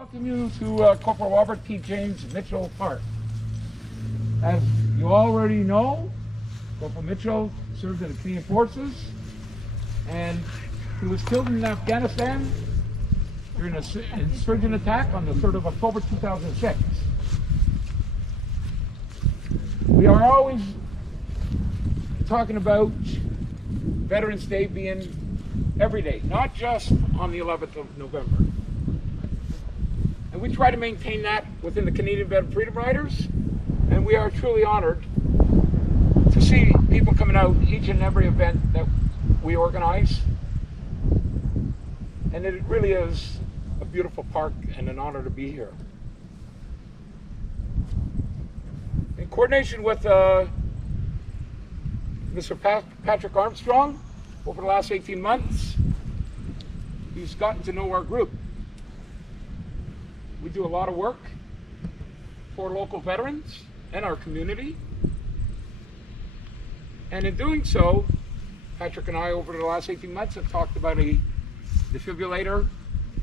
Welcome you to Corporal Robert T. James Mitchell Park. As you already know, Corporal Mitchell served in the Canadian Forces, and he was killed in Afghanistan during an insurgent attack on the 3rd of October 2006. We are always talking about Veterans Day being every day, not just on the 11th of November. And we try to maintain that within the Canadian Veteran Freedom Riders, and we are truly honored to see people coming out each and every event that we organize. And it really is a beautiful park and an honor to be here. In coordination with Mr. Patrick Armstrong, over the last 18 months, he's gotten to know our group. We do a lot of work for local veterans and our community. And in doing so, Patrick and I, over the last 18 months, have talked about a defibrillator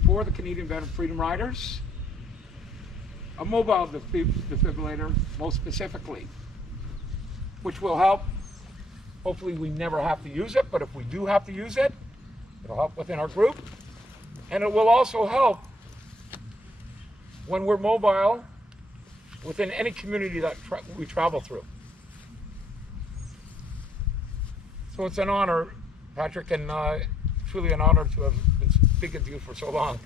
for the Canadian Veteran Freedom Riders, a mobile defibrillator most specifically, which will help. Hopefully we never have to use it, but if we do have to use it, it'll help within our group. And it will also help when we're mobile within any community that we travel through. So it's an honor, Patrick, and truly an honor to have been speaking to you for so long.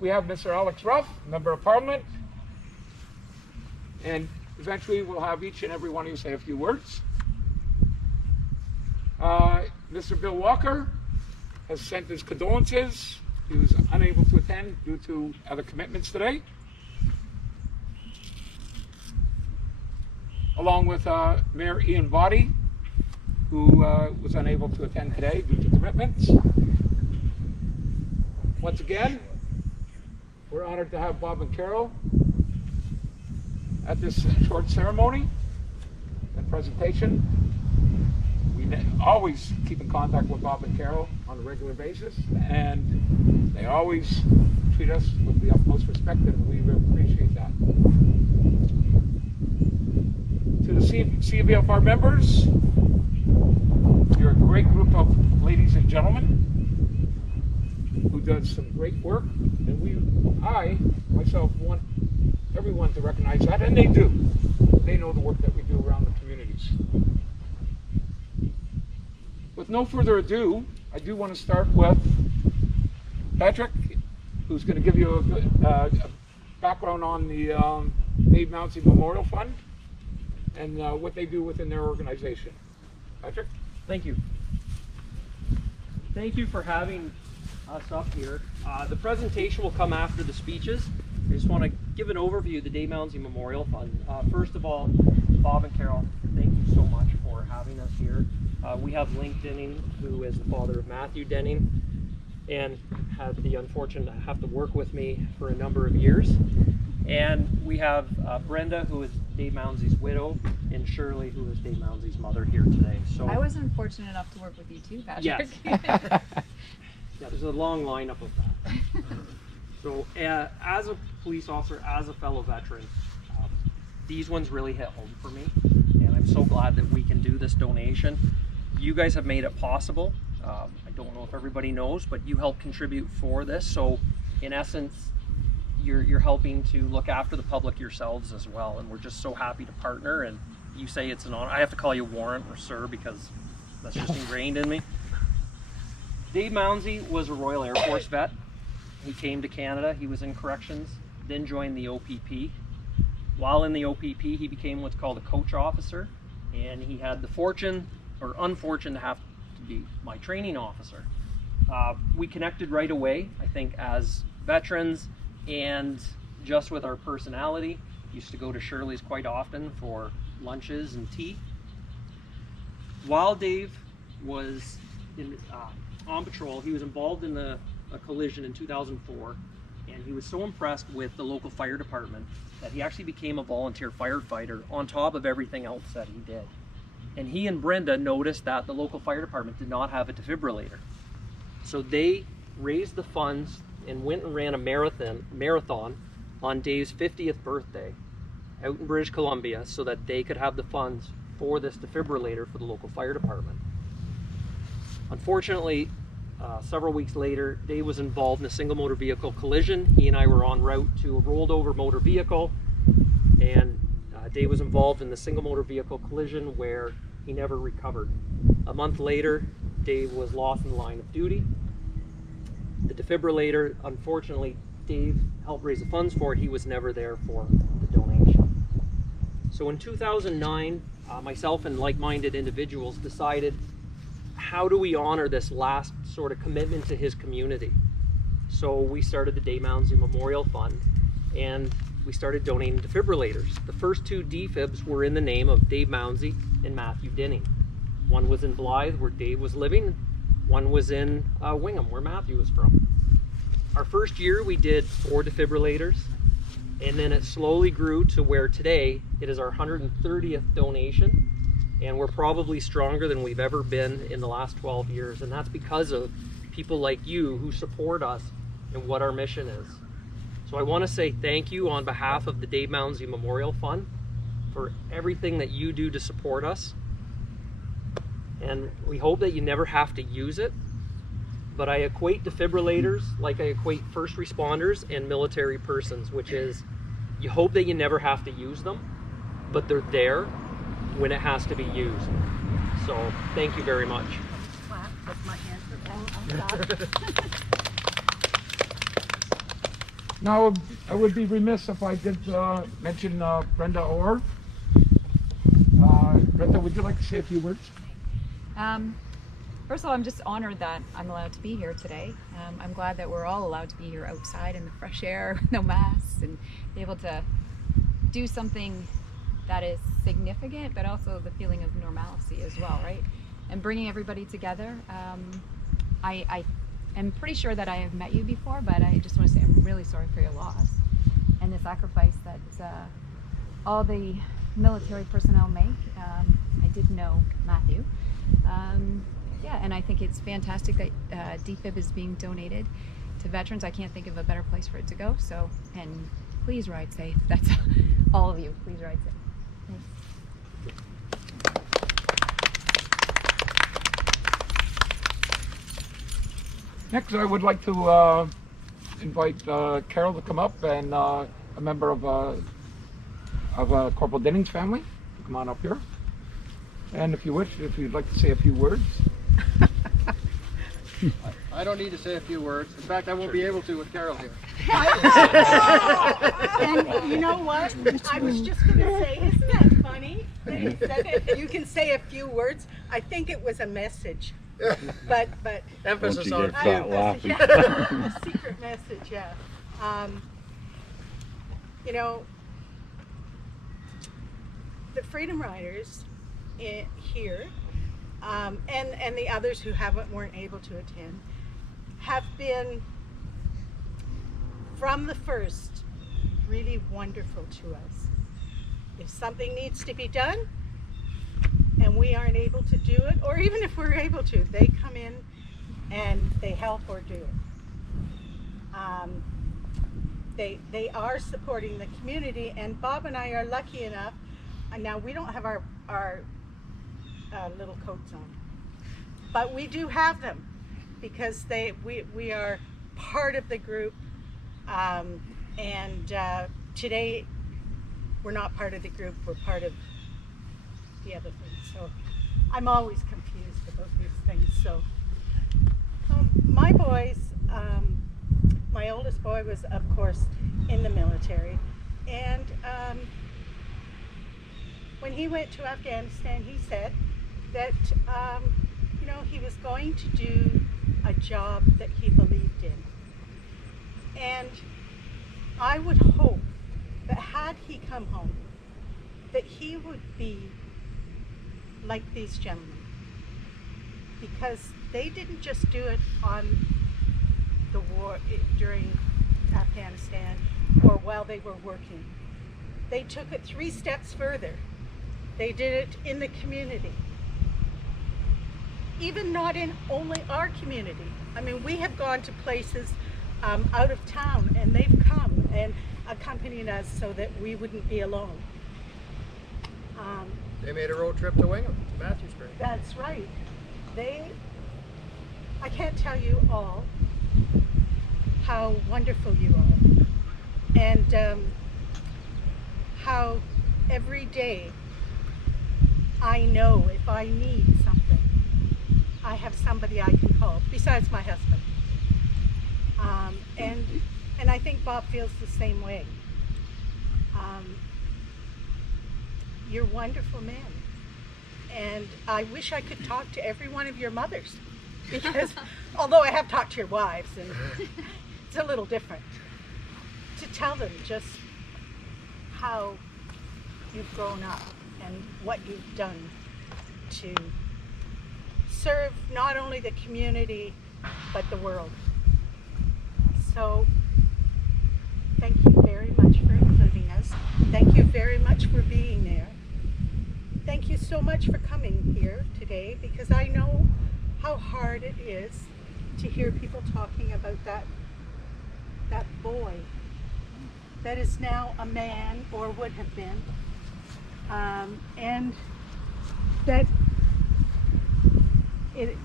We have Mr. Alex Ruff, Member of Parliament, and eventually we'll have each and every one of you say a few words. Mr. Bill Walker has sent his condolences. He was unable to attend due to other commitments today. Along with Mayor Ian Boddy, who was unable to attend today due to commitments. Once again, we're honored to have Bob and Carol at this short ceremony and presentation. We always keep in contact with Bob and Carol on a regular basis, and they always treat us with the utmost respect, and we appreciate that. To the CVFR members, you're a great group of ladies and gentlemen who does some great work, and I myself want everyone to recognize that, and they do. They know the work that we do around the communities. With no further ado, I do want to start with Patrick, who's going to give you a background on the Dave Mounsey Memorial Fund and what they do within their organization. Patrick? Thank you. Thank you for having us up here. The presentation will come after the speeches. I just want to give an overview of the Dave Mounsey Memorial Fund. First of all, Bob and Carol, thank you so much for having us here. We have Link Denning, who is the father of Matthew Denning, and had the unfortunate to have to work with me for a number of years. And we have Brenda, who is Dave Mounsey's widow, and Shirley, who is Dave Mounsey's mother, here today. So I was unfortunate enough to work with you too, Patrick. Yes. Yeah, there's a long lineup of that. So as a police officer, as a fellow veteran, these ones really hit home for me, and I'm so glad that we can do this donation. You guys have made it possible. I don't know if everybody knows, but you help contribute for this. So in essence, you're helping to look after the public yourselves as well, and we're just so happy to partner. And you say it's an honor. I have to call you Warren or Sir because that's just ingrained in me. Dave Mounsey was a Royal Air Force vet. He came to Canada, he was in corrections, then joined the OPP. While in the OPP, he became what's called a coach officer, and he had the fortune, or unfortunate, to have to be my training officer. We connected right away, I think, as veterans, and just with our personality. Used to go to Shirley's quite often for lunches and tea. While Dave was on patrol, he was involved in a collision in 2004, and he was so impressed with the local fire department that he actually became a volunteer firefighter on top of everything else that he did. And he and Brenda noticed that the local fire department did not have a defibrillator. So they raised the funds and went and ran a marathon on Dave's 50th birthday out in British Columbia so that they could have the funds for this defibrillator for the local fire department. Unfortunately, several weeks later, Dave was involved in a single motor vehicle collision. He and I were en route to a rolled over motor vehicle, and Dave was involved in the single motor vehicle collision where he never recovered. A month later, Dave was lost in the line of duty. The defibrillator, unfortunately, Dave helped raise the funds for it. He was never there for the donation. So in 2009, myself and like-minded individuals decided, how do we honor this last sort of commitment to his community? So we started the Dave Mounsey Memorial Fund, and we started donating defibrillators. The first 2 defibs were in the name of Dave Mounsey and Matthew Dinning. One was in Blythe, where Dave was living. One was in Wingham, where Matthew was from. Our first year we did 4 defibrillators, and then it slowly grew to where today it is our 130th donation, and we're probably stronger than we've ever been in the last 12 years, and that's because of people like you who support us and what our mission is. So I want to say thank you on behalf of the Dave Mounsey Memorial Fund for everything that you do to support us, and we hope that you never have to use it. But I equate defibrillators like I equate first responders and military persons, which is you hope that you never have to use them, but they're there when it has to be used. So thank you very much. Clap with my hands. Now, I would be remiss if I did mention Brenda Orr. Brenda, would you like to say a few words? First of all, I'm just honored that I'm allowed to be here today. I'm glad that we're all allowed to be here outside in the fresh air, no masks, and be able to do something that is significant, but also the feeling of normalcy as well, right? And bringing everybody together. I am pretty sure that I have met you before, but I just want to say I'm really sorry for your loss and the sacrifice that all the military personnel make. I did know Matthew. Yeah, and I think it's fantastic that DFib is being donated to veterans. I can't think of a better place for it to go. So, and please ride safe. That's all of you. Please ride safe. Thanks. Next, I would like to invite Carol to come up, and a member of Corporal Denning's family to come on up here. And if you wish, if you'd like to say a few words. I don't need to say a few words. In fact, I won't be able to with Carol here. And you know what? I was just going to say, isn't that funny? That he said that you can say a few words. I think it was a message. But Emphasis on I- few. yeah, a secret message, yeah. You know, the Freedom Riders here, and the others who weren't able to attend, have been from the first really wonderful to us. If something needs to be done and we aren't able to do it, or even if we're able to, they come in and they help or do it. They are supporting the community, and Bob and I are lucky enough, and now we don't have our little coats on, but we do have them because we are part of the group, and today we're not part of the group, we're part of the other things. So I'm always confused about these things. So my boys, my oldest boy was of course in the military, and when he went to Afghanistan, he said that you know, he was going to do a job that he believed in. And I would hope that had he come home, that he would be like these gentlemen, because they didn't just do it on the war during Afghanistan or while they were working. They took it 3 steps further. They did it in the community. Even not in only our community, I mean, we have gone to places out of town, and they've come and accompanied us so that we wouldn't be alone. They made a road trip to Wingham, to Matthewsbury. That's right. I can't tell you all how wonderful you are, and how every day I know if I need something, I have somebody I can call, besides my husband. And I think Bob feels the same way. You're wonderful men. And I wish I could talk to every one of your mothers, because although I have talked to your wives, and it's a little different, to tell them just how you've grown up and what you've done to serve not only the community but the world. So thank you very much for including us. Thank you very much for being there. Thank you so much for coming here today, because I know how hard it is to hear people talking about that boy that is now a man, or would have been, and that it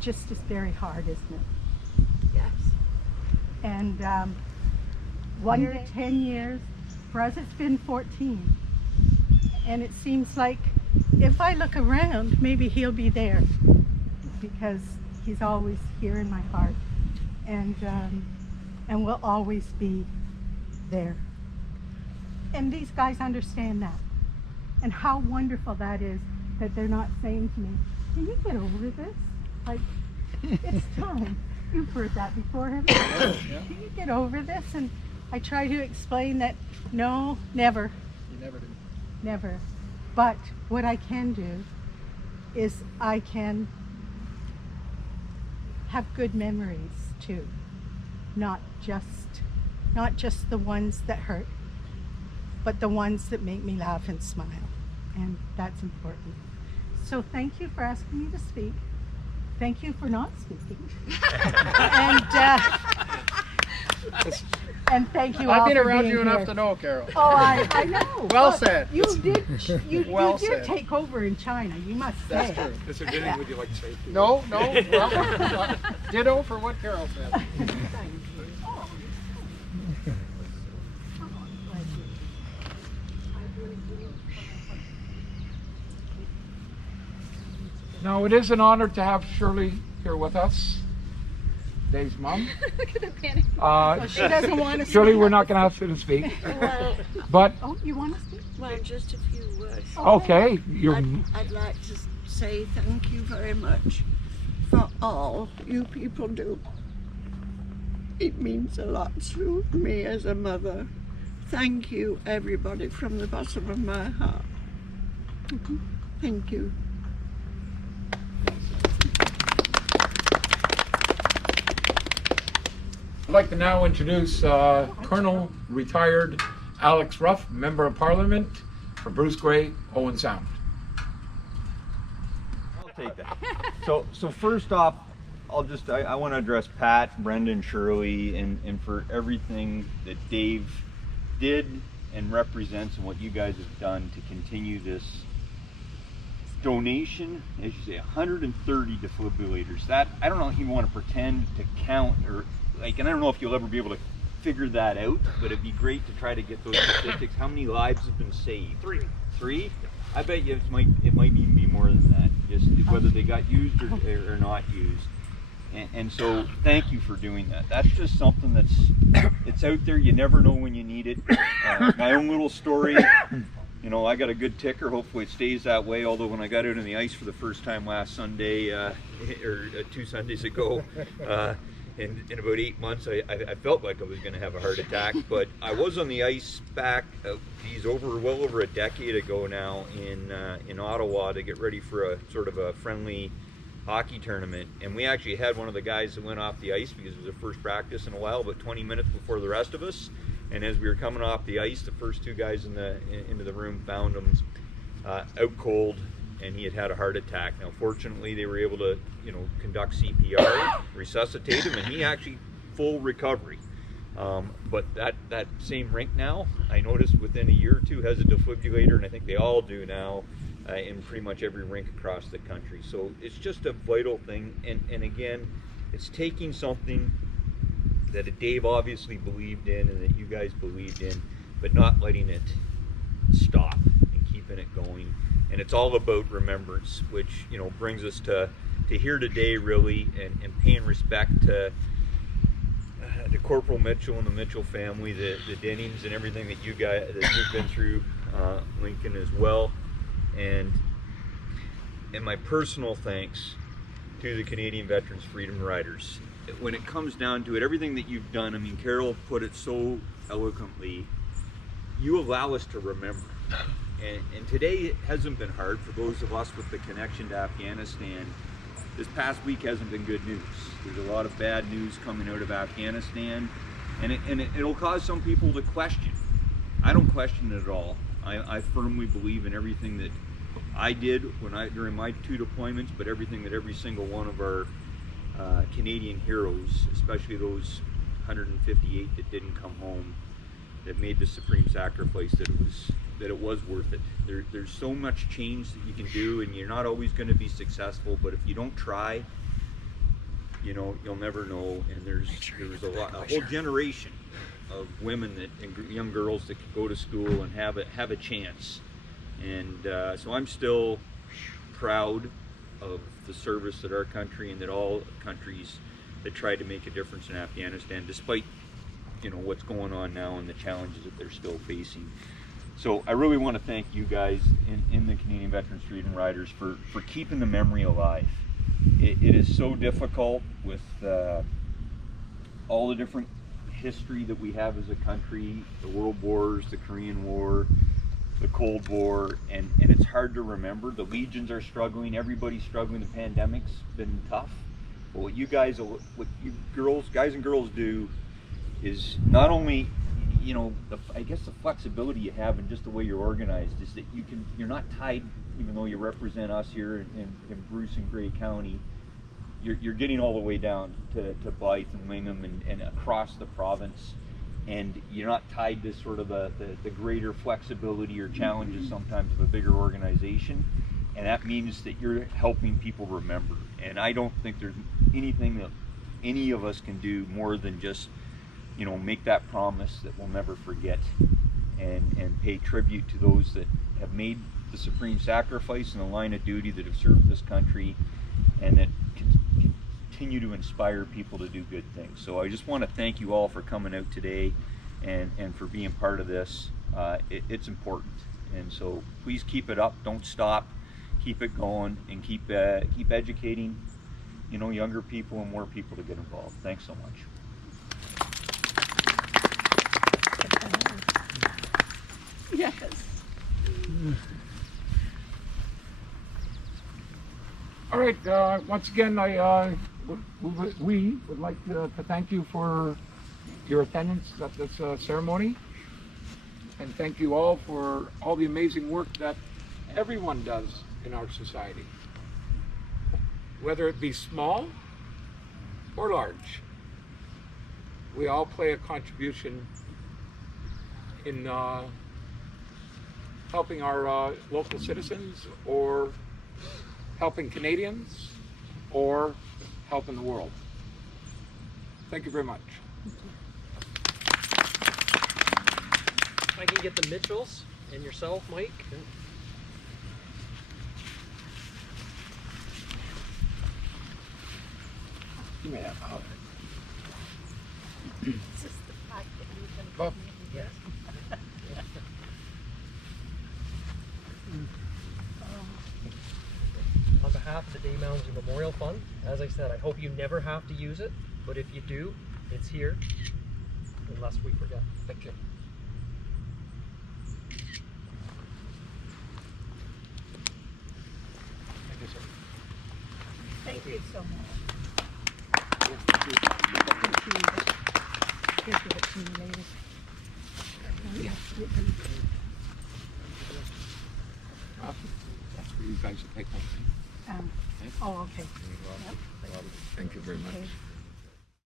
just is very hard, isn't it? Yes. And 1 to 10 years, for us it's been 14. And it seems like if I look around, maybe he'll be there, because he's always here in my heart, and will always be there. And these guys understand that, and how wonderful that is, that they're not saying to me, can you get over this? Like, it's time. You've heard that before, haven't you? Can you get over this? And I try to explain that, no, never. You never do. Never. But what I can do is I can have good memories too. Not just the ones that hurt, but the ones that make me laugh and smile. And that's important. So thank you for asking me to speak. Thank you for not speaking. And thank you all I've been for around being you enough here. to know, Carol. Oh, I know. Well But said. You did Well you did said. take over in China, you must That's say. true. Is there anything would you like to say? No, well, ditto for what Carol said. Now, it is an honor to have Shirley here with us, Dave's mom. Look at the panic. She doesn't want to Shirley, speak. we're not going to ask you to speak, Well, but Oh, you want to speak? well, just a few words. okay, you're I'd like to say thank you very much for all you people do. It means a lot to me as a mother. Thank you, everybody, from the bottom of my heart. Thank you. I'd like to now introduce Colonel Retired Alex Ruff, Member of Parliament for Bruce-Grey-Owen Sound. I'll take that. So first off, I want to address Pat, Brenda, and Shirley, and for everything that Dave did and represents, and what you guys have done to continue this donation. As you say, 130 defibrillators. That, I don't know if you want to pretend to count, or like, and I don't know if you'll ever be able to figure that out, but it'd be great to try to get those statistics. How many lives have been saved? Three? I bet you it might even be more than that, just whether they got used or not used. And so thank you for doing that. That's just something it's out there. You never know when you need it. My own little story, you know, I got a good ticker. Hopefully it stays that way. Although when I got out on the ice for the first time last Sunday, or 2 Sundays ago, in about 8 months, I felt like I was going to have a heart attack. But I was on the ice back, well over a decade ago now in Ottawa to get ready for a sort of a friendly hockey tournament, and we actually had one of the guys that went off the ice because it was the first practice in a while, but 20 minutes before the rest of us. And as we were coming off the ice, the first 2 guys into the room found him out cold, and he had a heart attack. Now, fortunately, they were able to, you know, conduct CPR, resuscitate him, and he actually full recovery. But that same rink now, I noticed within a year or two has a defibrillator, and I think they all do now in pretty much every rink across the country. So it's just a vital thing, and again, it's taking something that Dave obviously believed in and that you guys believed in, but not letting it stop and keeping it going. And it's all about remembrance, which, you know, brings us to here today, really, and paying respect to Corporal Mitchell and the Mitchell family, the Dennings, and everything that you guys that you've been through, Lincoln as well, and my personal thanks to the Canadian Veterans Freedom Riders. When it comes down to it, everything that you've done, I mean, Carol put it so eloquently, you allow us to remember. And today it hasn't been hard for those of us with the connection to Afghanistan. This past week hasn't been good news. There's a lot of bad news coming out of Afghanistan, and it'll cause some people to question. I don't question it at all. I firmly believe in everything that I did during my 2 deployments, but everything that every single one of our Canadian heroes, especially those 158 that didn't come home, that made the supreme sacrifice, that it was worth it. There's so much change that you can do, and you're not always going to be successful, but if you don't try, you know, you'll never know. And there's a whole generation of women and young girls that could go to school and have a chance. And so I'm still proud of the service that our country and that all countries that tried to make a difference in Afghanistan, despite, you know, what's going on now and the challenges that they're still facing. So I really want to thank you guys in the Canadian Veterans Freedom Riders for keeping the memory alive. It is so difficult with all the different history that we have as a country, the world wars, the Korean War, the Cold War, and it's hard to remember. The legions are struggling, everybody's struggling, the pandemic's been tough. But what you guys and girls do is not only, you know, I guess the flexibility you have and just the way you're organized is that you're not tied, even though you represent us here in Bruce and Grey County, you're getting all the way down to Blythe and Wingham and across the province, and you're not tied to sort of the greater flexibility or challenges sometimes of a bigger organization, and that means that you're helping people remember. And I don't think there's anything that any of us can do more than just, you know, make that promise that we'll never forget, and pay tribute to those that have made the supreme sacrifice in the line of duty, that have served this country, and that continue to inspire people to do good things. So I just want to thank you all for coming out today and for being part of this. It's important, and so please keep it up. Don't stop. Keep it going, and keep educating, you know, younger people and more people to get involved. Thanks so much. Yes. All right, once again, we would like to thank you for your attendance at this ceremony, and thank you all for all the amazing work that everyone does in our society, whether it be small or large. We all play a contribution in helping our local citizens, or helping Canadians, or helping the world. Thank you very much. If I can get the Mitchells and yourself, Mike. You may have. It's just the fact that you've been Bob. yes. On behalf of the Dave Mounsey Memorial Fund, as I said, I hope you never have to use it, but if you do, it's here, unless we forget. Thank you. Thank you, sir. Thank you so much. Here's give it to me later. Awesome. for you guys to take home. Oh, okay. Thank you very much. Okay.